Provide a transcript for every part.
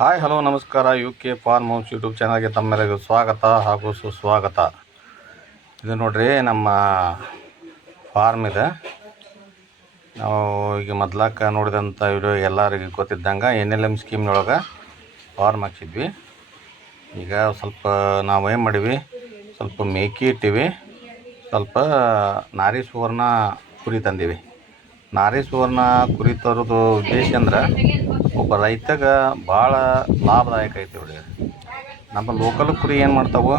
Hi, hello, ನಮಸ್ಕಾರ. U K farm house YouTube ಚಾನಲ್ಗೆ ತಮ್ಮೆಲ್ಲರಿಗೂ ಸ್ವಾಗತ ಹಾಗೂ ಸುಸ್ವಾಗತ. ಇದು ನೋಡ್ರಿ, ನಮ್ಮ ಫಾರ್ಮ್ ಇದೆ. ನಾವು ಈಗ ಮೊದ್ಲಾಕ ನೋಡಿದಂಥ ವಿಡಿಯೋ ಎಲ್ಲರಿಗೂ ಗೊತ್ತಿದ್ದಂಗೆ ಎನ್ ಎಲ್ ಎಂ ಸ್ಕೀಮ್ನೊಳಗೆ ಫಾರ್ಮ್ ಹಾಕ್ಸಿದ್ವಿ. ಈಗ ಸ್ವಲ್ಪ ನಾವು ಏನು ಮಾಡೀವಿ, ಸ್ವಲ್ಪ ಮೇಕಿ ಇಟ್ಟಿವಿ, ಸ್ವಲ್ಪ ನಾರಿ ಸುವರ್ಣ ಕುರಿ ತಂದೀವಿ. ನಾರಿ ಸುವರ್ಣ ಕುರಿ ತರೋದು ಉದ್ದೇಶ ಅಂದ್ರೆ ಒಬ್ಬ ರೈತಗೆ ಭಾಳ ಲಾಭದಾಯಕ ಐತಿ ನೋಡಿ. ನಮ್ಮ ಲೋಕಲ್ ಕುರಿ ಏನು ಮಾಡ್ತಾವೆ?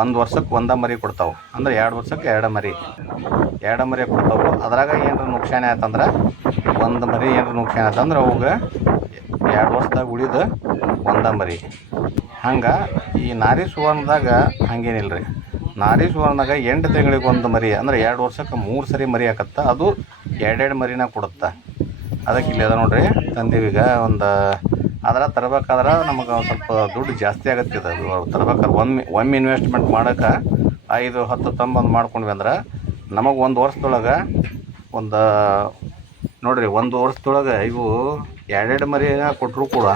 ಒಂದು ವರ್ಷಕ್ಕೆ ಒಂದ ಮರಿ ಕೊಡ್ತಾವೆ. ಅಂದ್ರೆ ಎರಡು ವರ್ಷಕ್ಕೆ ಎರಡು ಮರಿ. ಎರಡು ಮರಿ ಕೊಡ್ತಾವೆ. ಅದ್ರಾಗ ಏನಾರ ನುಕ್ಸಾನ ಆಯ್ತಂದ್ರೆ ಒಂದು ಮರಿ ಏನಾರ ನುಕ್ಸಾನ ಆಯ್ತಂದ್ರೆ ಅವಾಗ ಎರಡು ವರ್ಷದಾಗ ಉಳಿದು ಒಂದ ಮರಿ. ಹಂಗೆ ಈ ನಾರಿ ಸುವರ್ಣದಾಗ ಹಂಗೇನಿಲ್ಲ ರೀ ನಾರಿ ಸುವರ್ಣದಾಗ ಎಂಟು ತಿಂಗಳಿಗೆ ಒಂದು ಮರಿ, ಅಂದ್ರೆ ಎರಡು ವರ್ಷಕ್ಕೆ ಮೂರು ಸರಿ ಮರಿ ಹಾಕತ್ತ ಅದು ಎರಡೆರಡು ಮರಿನ ಕೊಡುತ್ತೆ. ಅದಕ್ಕೆ ಇಲ್ಲಿ ಅದ ನೋಡ್ರಿ. ಈಗ ಒಂದು ಅದರ ತರಬೇಕಾದ್ರೆ ನಮಗೆ ಸ್ವಲ್ಪ ದುಡ್ಡು ಜಾಸ್ತಿ ಆಗತ್ತೆ ಅದು ತರ್ಬೇಕಾದ್ರೆ ಒಮ್ಮೆ ಒಮ್ಮೆ ಇನ್ವೆಸ್ಟ್ಮೆಂಟ್ ಮಾಡೋಕೆ ಐದು, ಹತ್ತು ತಂಬಂದು ಮಾಡ್ಕೊಂಡ್ವಿ ಅಂದ್ರೆ ನಮಗೆ ಒಂದು ವರ್ಷದೊಳಗೆ ಒಂದು, ನೋಡ್ರಿ, ಒಂದು ವರ್ಷದೊಳಗೆ ಇವು ಎರಡೆರಡು ಮರಿನ ಕೊಟ್ಟರು ಕೂಡ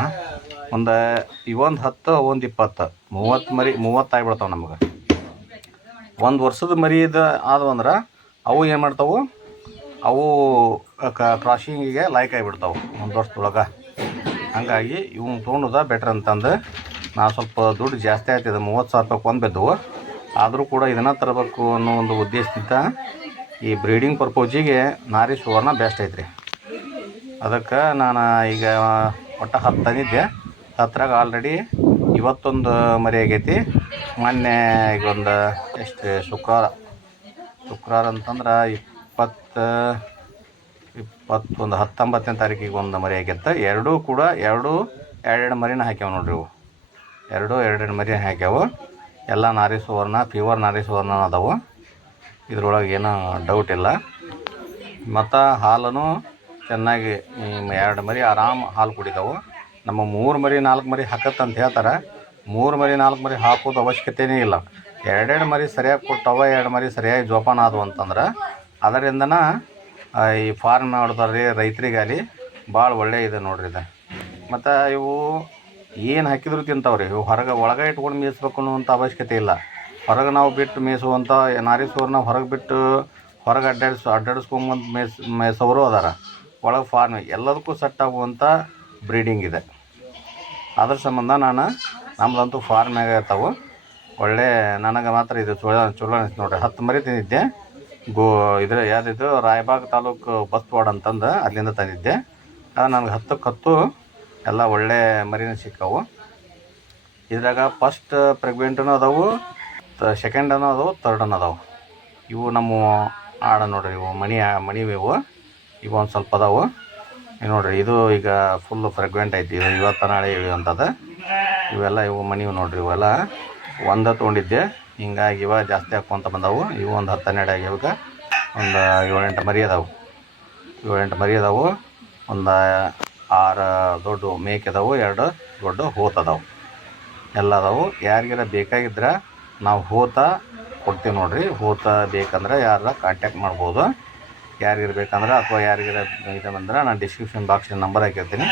ಒಂದು, ಇವೊಂದು ಹತ್ತು ಒಂದು ಇಪ್ಪತ್ತು. ಮೂವತ್ತು ಮರಿ, ಮೂವತ್ತು ಆಗ್ಬಿಡ್ತಾವೆ ನಮಗೆ. ಒಂದು ವರ್ಷದ ಮರಿ ಇದು ಆದವು ಅಂದ್ರೆ ಅವು ಏನು ಮಾಡ್ತಾವೆ? ಅವು ಕ್ರಾಸಿಂಗಿಗೆ ಲೈಕ್ ಆಗಿಬಿಡ್ತಾವೆ. ಒಂದು ವರ್ಷದೊಳಗೆ ಹಂಗಾಗಿ ಇವ್ನ ತೊಗೊಂಡದ ಬೆಟ್ರ್ ಅಂತಂದು ನಾ ಸ್ವಲ್ಪ ದುಡ್ಡು ಜಾಸ್ತಿ ಆಯ್ತಿದೆ, ಮೂವತ್ತು ಸಾವಿರ ರೂಪಾಯಿ ಒಂದು ಬಿದ್ದವು ಆದರೂ ಕೂಡ ಇದನ್ನು ತರಬೇಕು ಅನ್ನೋ ಒಂದು ಉದ್ದೇಶದಿಂದ ಈ ಬ್ರೀಡಿಂಗ್ ಪರ್ಪೋಸಿಗೆ ನಾರಿ ಸುವರ್ಣ ಬೆಸ್ಟ್ ಐತ್ರಿ. ಅದಕ್ಕೆ ನಾನು ಈಗ ಒಟ್ಟು ಹತ್ತು ತಂದಿದ್ದೆ. ಹತ್ತರಾಗ ಆಲ್ರೆಡಿ ಇವತ್ತೊಂದು ಮರಿ ಆಗೈತಿ. ಮೊನ್ನೆ ಈಗ ಒಂದು ಎಷ್ಟು ಶುಕ್ರವಾರ. ಶುಕ್ರವಾರ ಅಂತಂದ್ರೆ ಇಪ್ಪತ್ತು, ಇಪ್ಪತ್ತೊಂದು, ಹತ್ತೊಂಬತ್ತನೇ ತಾರೀಕಿಗೆ ಒಂದು ಮರಿ ಆಗಿತ್ತು ಎರಡೂ ಕೂಡ ಎರಡು ಎರಡೆರಡು ಮರಿನ ಹಾಕ್ಯಾವ ನೋಡ್ರಿ ಇವು. ಎರಡು ಎರಡೆರಡು ಮರಿ ಹಾಕ್ಯಾವು. ಎಲ್ಲ ನಾರಿ ಸುವರ್ಣ ಪ್ಯೂರ್ ನಾರಿ ಸುವರ್ಣ ಅದಾವು. ಇದ್ರೊಳಗೆ ಏನೂ ಡೌಟ್ ಇಲ್ಲ. ಮತ್ತು ಹಾಲನ್ನು ಚೆನ್ನಾಗಿ ಎರಡು ಮರಿ ಆರಾಮ್ ಹಾಲು ಕುಡಿತಾವೆ ನಮ್ಮ ಮೂರು ಮರಿ, ನಾಲ್ಕು ಮರಿ ಹಾಕತ್ತಂತ ಹೇಳ್ತಾರೆ. ಮೂರು ಮರಿ, ನಾಲ್ಕು ಮರಿ ಹಾಕೋದು ಅವಶ್ಯಕತೆಯೇ ಇಲ್ಲ. ಎರಡೆರಡು ಮರಿ ಸರಿಯಾಗಿ ಕೊಟ್ಟವ, ಎರಡು ಮರಿ ಸರಿಯಾಗಿ ಜೋಪಾನ ಆದವು ಅಂತಂದ್ರೆ ಅದರಿಂದನ ಈ ಫಾರ್ಮ್ ಮಾಡಿದಾರೆ ರೈತರಿಗಾಲಿ ಭಾಳ ಒಳ್ಳೆ ಇದೆ ನೋಡ್ರಿ ಇದು. ಮತ್ತು ಇವು ಏನು ಹಾಕಿದ್ರು ತಿಂತಾವ್ರಿ? ಇವು ಹೊರಗೆ ಒಳಗೆ ಇಟ್ಕೊಂಡು ಮೀಸಬೇಕು ಅನ್ನುವಂಥ ಅವಶ್ಯಕತೆ ಇಲ್ಲ. ಹೊರಗೆ ನಾವು ಬಿಟ್ಟು ಮೇಯಿಸುವಂಥ ನಾರಿ ಸೋರ್ನ ಹೊರಗೆ ಬಿಟ್ಟು ಹೊರಗೆ ಅಡ್ಡಾಡಿಸ್, ಅಡ್ಡಾಡಿಸ್ಕೊಂಬಂದು ಮೇಯ್ಸ್ ಮೇಯ್ಸೋರು ಅದಾರ. ಒಳಗೆ ಫಾರ್ಮ್ ಎಲ್ಲದಕ್ಕೂ ಸೆಟ್ ಆಗುವಂಥ ಬ್ರೀಡಿಂಗ್ ಇದೆ. ಅದ್ರ ಸಂಬಂಧ ನಾನು ನಮ್ಮದಂತೂ ಫಾರ್ಮ್ಯಾಗ ಇರ್ತಾವೆ. ಒಳ್ಳೆ, ನನಗೆ ಮಾತ್ರ ಇದು ಚಲೋ ಚಲೋ ಅನಿಸ್ತು ನೋಡ್ರಿ. ಹತ್ತು ಮರಿ ತಿಂದಿದ್ದೆ. ಗೋ ಇದ್ರ ಯಾವುದಿದು? ರಾಯಬಾಗ್ ತಾಲೂಕು ಬಸ್ವಾಡ್ ಅಂತಂದು ಅಲ್ಲಿಂದ ತಂದಿದ್ದೆ. ನನಗೆ ಹತ್ತಕ್ಕೆ ಹತ್ತು ಎಲ್ಲ ಒಳ್ಳೆ ಮರಿನ ಸಿಕ್ಕವು. ಇದ್ರಾಗ ಫಸ್ಟ್ ಪ್ರೆಗ್ನೆಂಟೂ ಅದಾವು ಸೆಕೆಂಡನು ಅದಾವು ತರ್ಡನು ಅದಾವು. ಇವು ನಮ್ಮ ಆಡ ನೋಡ್ರಿ, ಇವು ಮಣಿ ಮಣಿ ಇವು. ಇವು ಒಂದು ಸ್ವಲ್ಪ ಅದಾವು. ನೋಡಿರಿ, ಇದು ಈಗ ಫುಲ್ ಫ್ರೆಗ್ನೆಂಟ್ ಐತಿ. ಇವತ್ತು ನಾಳೆ ಇವು ಅಂತದ. ಇವೆಲ್ಲ ಇವು ಮಣಿವು ನೋಡ್ರಿ ಇವೆಲ್ಲ ಒಂದ ತೊಗೊಂಡಿದ್ದೆ. ಹಿಂಗಾಗಿ ಇವ ಜಾಸ್ತಿ ಹಾಕ್ಕೊಂತ ಬಂದವು. ಇವು ಒಂದು ಹತ್ತು ಹನ್ನೆರಡು ಆಗ್ಯಾವಕ್ಕೆ ಒಂದು ಏಳೆಂಟು ಮರಿ ಅದಾವು. ಏಳೆಂಟು ಮರಿ ಅದಾವು. ಒಂದು ಆರು ದೊಡ್ಡ ಮೇಕೆ ಅದಾವು. ಎರಡು ದೊಡ್ಡ ಹೋತ ಅದಾವು. ಎಲ್ಲ ಅದಾವು. ಯಾರಿಗಾರ ಬೇಕಾಗಿದ್ರೆ ನಾವು ಹೋತ ಕೊಡ್ತೀವಿ ನೋಡಿರಿ. ಹೋತ ಬೇಕಂದ್ರೆ ಯಾರ ಕಾಂಟ್ಯಾಕ್ಟ್ ಮಾಡ್ಬೋದು. ಯಾರಿಗಾರ ಬೇಕಂದ್ರೆ ಅಥವಾ ಯಾರಿಗಾರ ಇದು ಬಂದ್ರೆ ನಾನು ಡಿಸ್ಕ್ರಿಪ್ಷನ್ ಬಾಕ್ಸಿನ ನಂಬರ್ ಹಾಕಿರ್ತೀನಿ.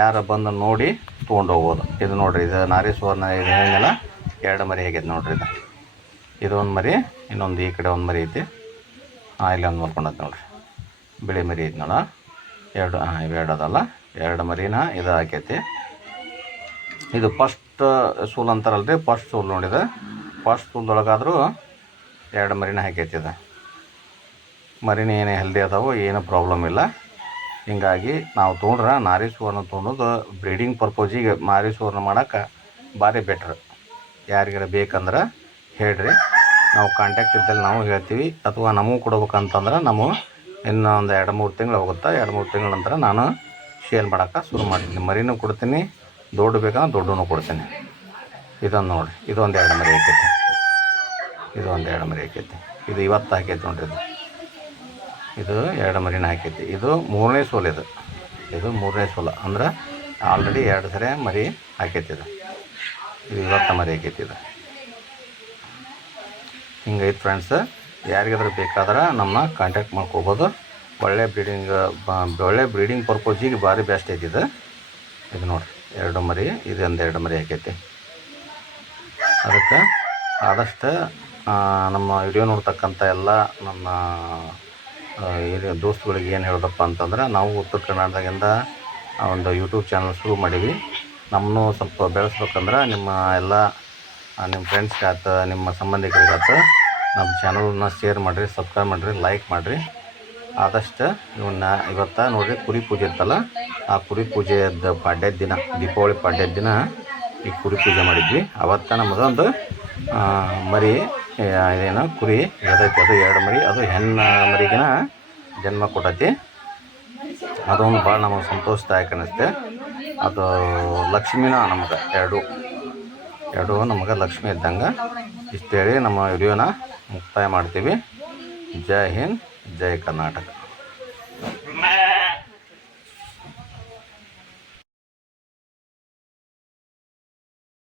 ಯಾರು ಬಂದು ನೋಡಿ ತೊಗೊಂಡು ಹೋಗ್ಬೋದು. ಇದು ನೋಡಿರಿ, ಇದು ನಾರಿ ಸುವರ್ಣ ಇದು ಏನಿಲ್ಲ ಎರಡು ಮರಿ ಹೇಗಿದೆ ನೋಡಿರಿ ಇದು. ಇದು ಒಂದು ಮರಿ, ಇನ್ನೊಂದು ಈ ಕಡೆ ಒಂದು ಮರಿ ಐತಿ. ಹಾಂ ಇಲ್ಲಿ ಒಂದು ಮಲ್ಕೊಂಡೈತೆ ನೋಡ್ರಿ. ಬಿಳಿ ಮರಿ ಐತಿ ನೋಡ ಎರಡು ಹಾಂ ಇವೆರಡು ಅದಲ್ಲ. ಎರಡು ಮರಿನ ಇದು ಹಾಕೈತಿ. ಇದು ಫಸ್ಟ್ ಸೂಲ್ ಅಂತಾರಲ್ಲ ರೀ ಫಸ್ಟ್ ಸೂಲ್ ನೋಡಿದೆ ಫಸ್ಟ್ ಸೂಲ್ದೊಳಗಾದರೂ ಎರಡು ಮರಿನ ಹಾಕೈತಿ ಇದು. ಮರಿನ ಏನು ಹೆಲ್ದಿ ಅದಾವೋ ಏನೂ ಪ್ರಾಬ್ಲಮ್ ಇಲ್ಲ. ಹಿಂಗಾಗಿ ನಾವು ತೊಗೊಂಡ್ರೆ ನಾರಿ ಸುವರ್ಣ ತೊಗೊಳೋದು ಬ್ರೀಡಿಂಗ್ ಪರ್ಪೋಸಿಗೆ ನಾರಿ ಸುವರ್ಣ ಮಾಡೋಕೆ ಭಾರಿ ಬೆಟ್ರ್ ಯಾರಿಗಾರ ಬೇಕಂದ್ರೆ ಹೇಳ್ರಿ. ನಾವು ಕಾಂಟ್ಯಾಕ್ಟ್ ಇದ್ದಲ್ಲಿ ನಾವು ಹೇಳ್ತೀವಿ. ಅಥವಾ ನಮಗೂ ಕೊಡ್ಬೇಕಂತಂದ್ರೆ ನಾವು ಇನ್ನೂ ಒಂದು ಎರಡು ಮೂರು ತಿಂಗಳು ಹೋಗುತ್ತೆ. ಎರಡು ಮೂರು ತಿಂಗಳ ನಂತರ ನಾನು ಶೇಲ್ ಮಾಡೋಕ್ಕೆ ಶುರು ಮಾಡ್ತೀನಿ. ಮರಿನೂ ಕೊಡ್ತೀನಿ ದೊಡ್ಡ ಬೇಕಂದ್ರೆ ದೊಡ್ಡನೂ ಕೊಡ್ತೀನಿ. ಇದೊಂದು ನೋಡಿ. ಇದೊಂದು ಎರಡು ಮರಿ ಹಾಕೈತಿ ಇದೊಂದು ಎರಡು ಮರಿ ಹಾಕೈತಿ ಇದು ಇವತ್ತು ಹಾಕೈತಿ ನೋಡ್ರಿ ಇದು. ಇದು ಎರಡು ಮರಿನ ಹಾಕೈತಿ ಇದು ಮೂರನೇ ಸೋಲ್ ಇದು. ಇದು ಮೂರನೇ ಸೋಲ. ಅಂದ್ರೆ ಆಲ್ರೆಡಿ ಎರಡು ಸರಿ ಮರಿ ಹಾಕೈತಿ ಇದು. ಇದು ಇವತ್ತು ಮರಿ ಹಾಕೈತಿ ಇದು. ಹಿಂಗೈತೆ ಫ್ರೆಂಡ್ಸ್ ಯಾರಿಗಾದ್ರೂ ಬೇಕಾದ್ರೆ ನಮ್ಮ ಕಾಂಟ್ಯಾಕ್ಟ್ ಮಾಡ್ಕೋಬೋದು. ಒಳ್ಳೆ ಬ್ರೀಡಿಂಗ್ ಒಳ್ಳೆ ಬ್ರೀಡಿಂಗ್ ಪರ್ಪೋಸಿಗೆ ಭಾರಿ ಬೆಸ್ಟ್ ಐತಿ ಇದು. ಇದು ನೋಡಿರಿ, ಎರಡು ಮರಿ ಇದೊಂದು ಎರಡು ಮರಿ ಆಕೈತಿ. ಅದಕ್ಕೆ ಆದಷ್ಟು ನಮ್ಮ ವಿಡಿಯೋ ನೋಡ್ತಕ್ಕಂಥ ಎಲ್ಲ ನಮ್ಮ ಏನು ದೋಸ್ತುಗಳಿಗೆ ಏನು ಹೇಳೋದಪ್ಪ ಅಂತಂದ್ರೆ, ನಾವು ಉತ್ತರ ಕರ್ನಾಟಕದಿಂದ ಒಂದು ಯೂಟ್ಯೂಬ್ ಚಾನಲ್ ಶುರು ಮಾಡೀವಿ. ನಮ್ಮನ್ನು ಸ್ವಲ್ಪ ಬೆಳೆಸ್ಬೇಕಂದ್ರೆ ನಿಮ್ಮ ಎಲ್ಲ ನಿಮ್ಮ ಫ್ರೆಂಡ್ಸ್ಗೆ ಆಯ್ತು ನಿಮ್ಮ ಸಂಬಂಧಿಕರಿಗೆ ಆತ ನಮ್ಮ ಚಾನಲನ್ನ ಶೇರ್ ಮಾಡಿರಿ ಸಬ್ಸ್ಕ್ರೈಬ್ ಮಾಡಿರಿ ಲೈಕ್ ಮಾಡಿರಿ. ಆದಷ್ಟು ಇವನ್ನ ಇವತ್ತು ನೋಡಿರಿ ಕುರಿ ಪೂಜೆ ಇತ್ತಲ್ಲ, ಆ ಕುರಿ ಪೂಜೆಯದ್ದು ಪಾಡ್ಯದ ದಿನ, ದೀಪಾವಳಿ ಪಾಡ್ಯದ ದಿನ ಈ ಕುರಿ ಪೂಜೆ ಮಾಡಿದ್ವಿ. ಅವತ್ತು ನಮ್ಮದೊಂದು ಮರಿ ಇದೇನು, ಕುರಿ ಎದೈತಿ ಅದು ಎರಡು ಮರಿ, ಅದು ಹೆಣ್ಣು ಮರಿಗಿನ ಜನ್ಮ ಕೊಟ್ಟೈತಿ. ಅದೊಂದು ಭಾಳ ನಮಗೆ ಸಂತೋಷದಾಯಕ ಅನ್ನಿಸ್ತೆ ಅದು ಲಕ್ಷ್ಮಿನ ನಮ್ಗೆ ಎರಡು. ಎರಡು ನಮಗೆ ಲಕ್ಷ್ಮಿ ಇದ್ದಂಗೆ. ಇಷ್ಟೇಳಿ ನಮ್ಮ ವಿಡಿಯೋನ ಮುಕ್ತಾಯ ಮಾಡ್ತೀವಿ. ಜೈ ಹಿಂದ್ ಜೈ ಕರ್ನಾಟಕ.